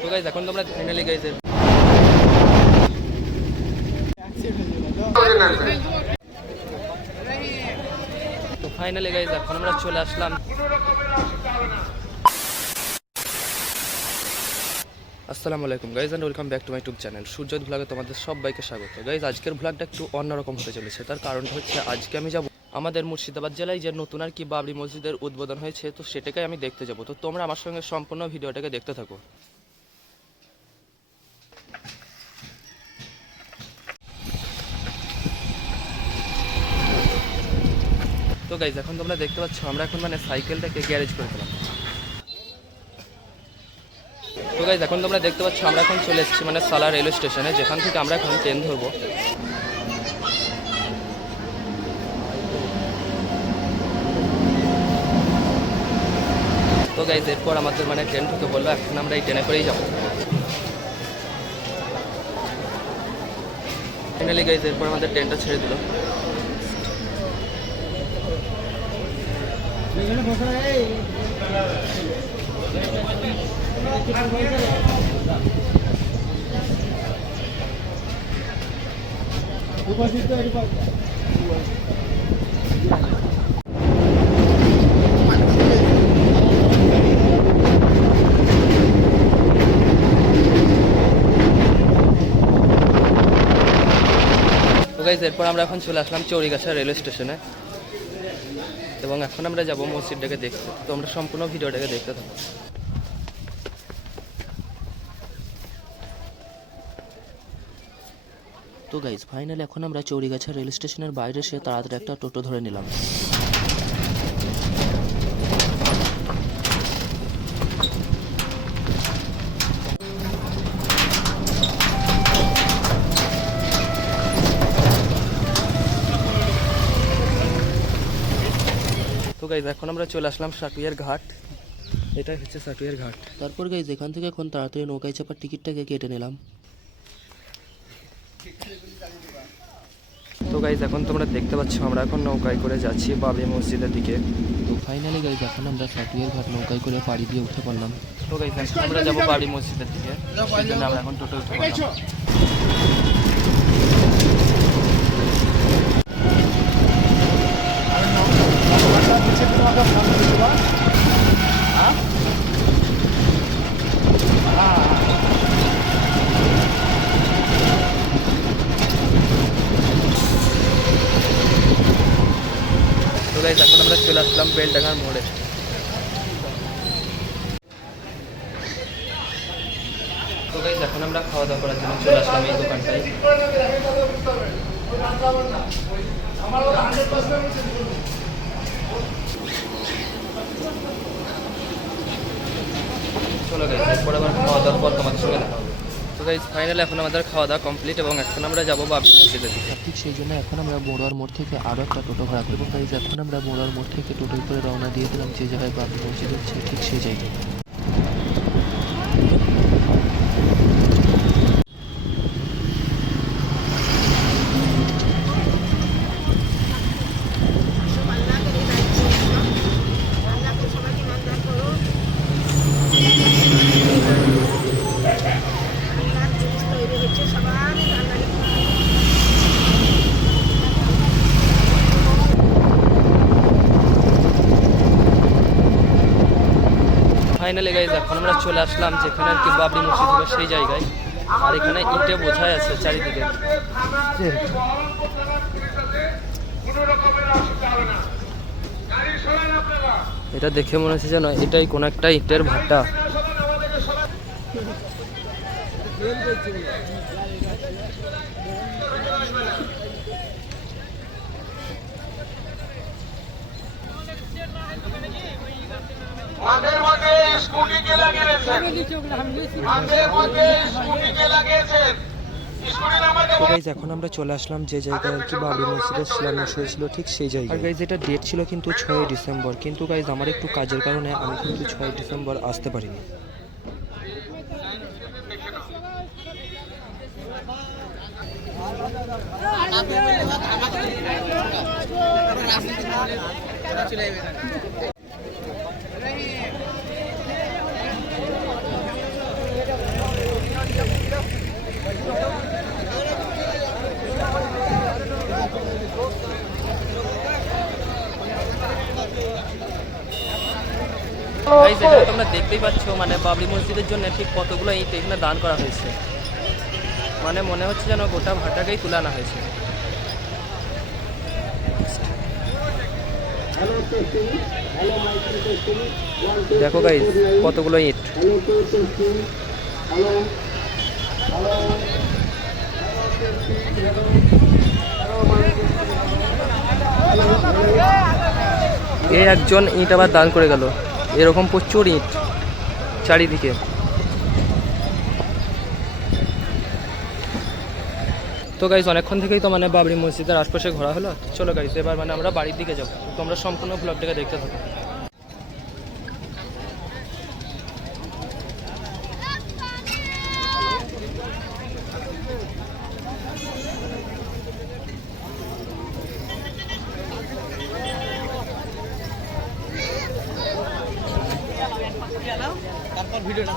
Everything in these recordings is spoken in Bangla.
তো গাইজ এখন তোমরা ফাইনালি গাইজ এখন আমরা চলে আসলাম আসসালামু আলাইকুম guys and welcome back to my YouTube channel সূর্যোদয় ভ্লগে তোমাদের সবাইকে স্বাগত। গাইজ আজকের ভ্লগটা একটু অন্যরকম হতে চলেছে, তার কারণটা হচ্ছে আজকে আমি যাব আমাদের মুর্শিদাবাদ জেলায় যে নতুন আর কি বাবরি মসজিদের উদ্বোধন হয়েছে, তো সেটাকে আমি দেখতে যাব। তো তোমরা আমার সঙ্গে সম্পূর্ণ ভিডিওটাকে দেখতে থাকো। তো গাইজ এখন তোমরা দেখতে পাচ্ছ আমরা এখন মানে সাইকেলটাকে গ্যারেজ করে দিলাম। তো গাইজ এখন তোমরা দেখতে পাচ্ছ আমরা এখন চলে এসেছি মানে সালা রেলওয়ে স্টেশনে, যেখান থেকে আমরা এখন ট্রেন ধরবো। তো গাইজ এরপর আমাদের মানে ট্রেন ঢুকে বললো, এখন আমরা এই ট্রেনে করেই যাবো। ফাইনালি গাইজ এরপর আমাদের ট্রেনটা ছেড়ে দিল। এরপর আমরা এখন চলে আসলাম চৌরিগাছা রেলওয়ে স্টেশনে এবং এখন আমরা যাব মসজিদটাকে দেখতে। তো আমরা সম্পূর্ণ ভিডিওটাকে দেখতে থাকবো। তো গাইজ ফাইনালি এখন আমরা চৌরিগাছা রেল স্টেশনের বাইরে এসে তাড়াতাড়ি একটা টোটো ধরে নিলাম। তো গাইজ এখন আমরা চলে আসলাম সাটুইয়ার ঘাট, এটাই হচ্ছে সাটুইয়ার ঘাট। তারপর গাইজ এখান থেকে এখন তাড়াতাড়ি নৌকায় চাপার টিকিটটাকে কেটে নিলাম। তো গাইজ এখন তোমরা দেখতে পাচ্ছ আমরা এখন নৌকায় করে যাচ্ছি বাবরি মসজিদের দিকে। তো ফাইনালি গাইজ এখন আমরা সাটুইয়ার ঘাট নৌকায় করে পাড়ি দিয়ে উঠে পড়লাম। তো গাইজ এখন আমরা যাবো বাবরি মসজিদের দিকে, সেই জন্য আমরা এখন টোটো উঠে পড়লাম। তো গাইজ এখন আমরা চলে আসলাম বেলডাঙ্গার মোড়ে। তো গাইজ এখন আমরা খাওয়া দাওয়া করার জন্য চলে আসলাম এই দোকানটায়। চলো গাইজ এরপর আবার খাওয়া দাওয়ার পর তোমাদের সঙ্গে দেখা হবে। তো গাইজ ফাইনালি এখন আমাদের খাওয়া দাওয়া কমপ্লিট এবং এখন আমরা যাবো বাবরি মসজিদের দিকে। ঠিক সেই জন্য এখন আমরা বড়ুয়ার মোড় থেকে আরও একটা টোটো ভাড়া করবো। গাইজ এখন আমরা বড়ুয়ার মোড় থেকে টোটোয় করে রওনা দিয়ে দিলাম যে জায়গায় বাবরি মসজিদ হচ্ছে ঠিক সেই জায়গায়। ফাইনালি গাইজ এখন আমরা চলে আসলাম যেখানে আর কি বাবরি মসজিদ হবে সেই জায়গায়, আর এখানে ইটে বোঝাই আছে চারিদিকে। এটা দেখে মনে হচ্ছে যেন এটাই কোন একটা ইটের ভাটা। এখন আমরা চলে আসলাম যে জায়গায় আর কি বাবরি মসজিদের শিলান্যাস হয়েছিল ঠিক সেই জায়গায়। আর গাইজ এটা ডেট ছিল কিন্তু 6 ডিসেম্বর, কিন্তু গাইজ আমার একটু কাজের কারণে আমি কিন্তু 6 ডিসেম্বর আসতে পারিনি। গাইস এখানে তোমরা দেখতেই পাচ্ছ মানে বাবরি মসজিদের জন্য ঠিক কতগুলো ইট এখানে দান করা হয়েছে, মানে মনে হচ্ছে যেন গোটা ভাটাকেই তুলে আনা হয়েছে। দেখো গাইস কতগুলো ইট। এই একজন ইট আবার দান করে গেল, এরকম প্রচুর ইট চারিদিকে। তো গাইস অনেকক্ষণ থেকেই তো মানে বাবরি মসজিদের আশপাশে ঘোরা হলো, চলো গাইস এবার মানে আমরা বাড়ির দিকে যাবো, তোমরা সম্পূর্ণ ব্লগটাকে দেখতে থাকো। তারপর ভিডিওটা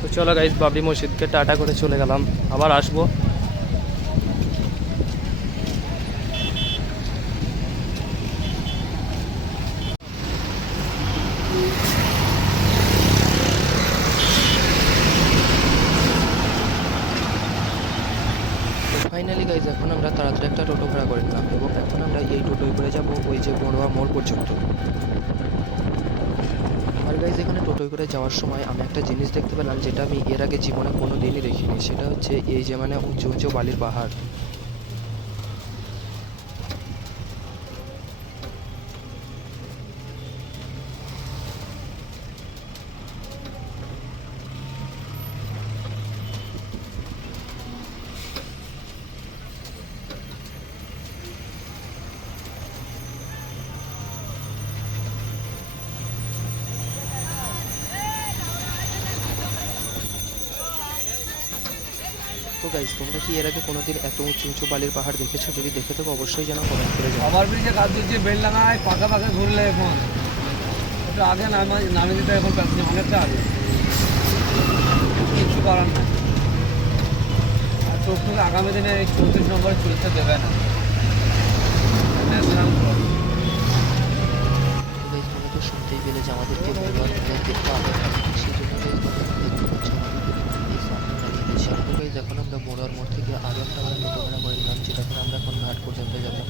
তো চলো গাইস বাবরি মসজিদকে টাটা করে চলে গেলাম, আবার আসবো। ফাইনালি গাইজ এখন আমরা তাড়াতাড়ি একটা টোটো ভাড়া করে নিলাম এবং এখন আমরা এই টোটোয় করে যাব ওই যে বড়ুয়া মোড় পর্যন্ত। আর গাইজ এখানে টোটোয় করে যাওয়ার সময় আমি একটা জিনিস দেখতে পেলাম যেটা আমি এর আগে জীবনে কোনো দিনই দেখিনি, সেটা হচ্ছে এই যে মানে উঁচু উঁচু বালির পাহাড়। তো গাইজ তোমরা কি এর আগে কোনোদিন এত উঁচু উঁচু বালির পাহাড় দেখেছো? যদি দেখে থাকো অবশ্যই যেন কমেন্ট করে যাও। ওভার ব্রিজে কাজ দিচ্ছে, বেলডাঙায় পাকা পাকা ঘুরলে এখন ওটা আগে নামে দিতে, এখন প্যাসেঞ্জার অনেকটা আগে, কিছু করার না। আর টোটোকে আগামী দিনে এই 34 নম্বরে চলতে দেবে না, ন্যাশনাল গাইজ তোমরা তো শুনতেই পেলে যে আমাদেরকে বড়ুয়া দেখতে হবে, সেই জন্য গাইজ এখন আমরা বড়ুয়ার মোড় থেকে আরও একটা আমরা টোটো ভাড়া করে নিলাম, যেটা করে আমরা এখন ঘাট পর্যন্ত যাবো।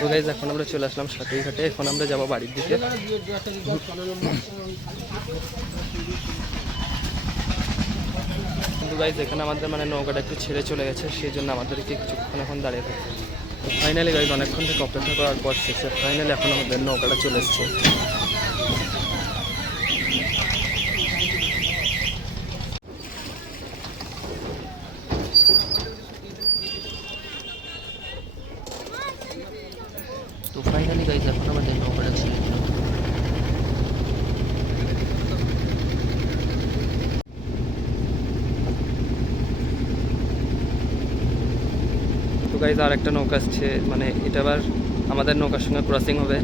তো গাইজ এখন আমরা চলে আসলাম সাথেই ঘাটে, এখন আমরা যাবো বাড়ির দিকে। কিন্তু গাইজ এখানে আমাদের মানে নৌকাটা একটু ছেড়ে চলে গেছে, সেই জন্য আমাদেরকে কিছুক্ষণ এখন দাঁড়িয়ে থাকতে। তো ফাইনালি গাইজ অনেকক্ষণ থেকে অপেক্ষা করার পর শেষে ফাইনালি এখন আমাদের নৌকাটা চলে এসছে। তো ফাইনালি গাইজ এখন আমাদের নৌকাটা ছেড়ে দিল। তো গাইজ আর একটা নৌকা আসছে, মানে এটা আবার আমাদের নৌকার সঙ্গে ক্রসিং হবে।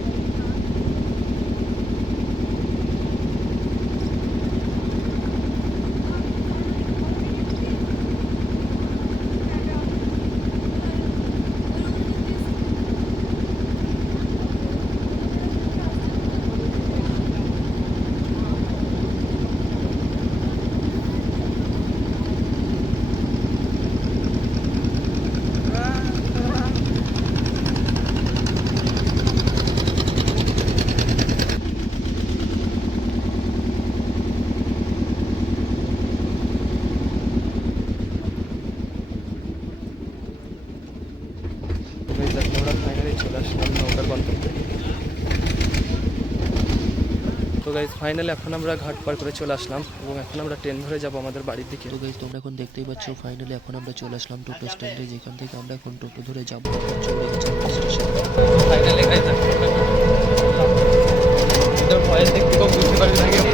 আমরা ফাইনালি চলে আসলাম নৌকার গন্তব্যে। তো গাইজ ফাইনালি এখন আমরা ঘাট পার করে চলে আসলাম এবং এখন আমরা ট্রেন ধরে যাব আমাদের বাড়ির দিকে। তো গাইজ তোমরা এখন দেখতেই পাচ্ছ ফাইনালি এখন আমরা চলে আসলাম টোটো স্ট্যান্ডে, যেখান থেকে আমরা এখন টোটো ধরে যাবো ফাইনালি গাইজ তোর ভয়েস দেখতে খুব বুঝতে পারবি না কেউ।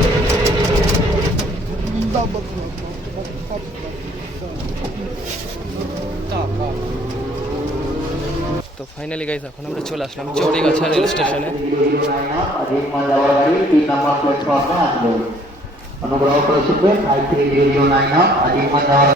তো ফাইনালি গাইজ এখন আমরা চলে আসলাম চৌড়িগাছা রেল স্টেশনে। অনুগ্রহ করে শিখবেন I3009 আজিমগঞ্জ যাওয়ার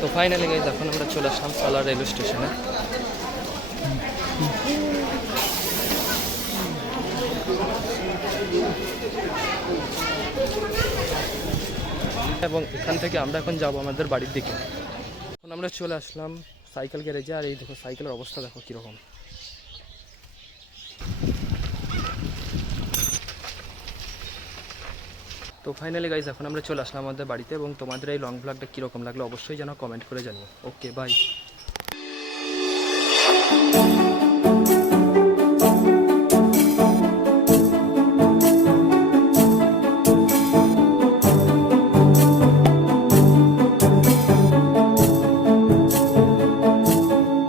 তো ফাইনালি গাইজ এখন আমরা চলে আসলাম সালার রেলওয়ে স্টেশনে। এবং এখান থেকে আমরা এখন যাব আমাদের বাড়ির দিকে। এখন আমরা চলে আসলাম সাইকেল গ্যারেজে, আর এই দেখো সাইকেলের অবস্থা দেখো কীরকম। তো ফাইনালি গাইজ এখন আমরা চলে আসলাম আমাদের বাড়িতে, এবং তোমাদের এই লং ব্লগটা কীরকম লাগলো অবশ্যই যেন কমেন্ট করে জানিও। Okay bye.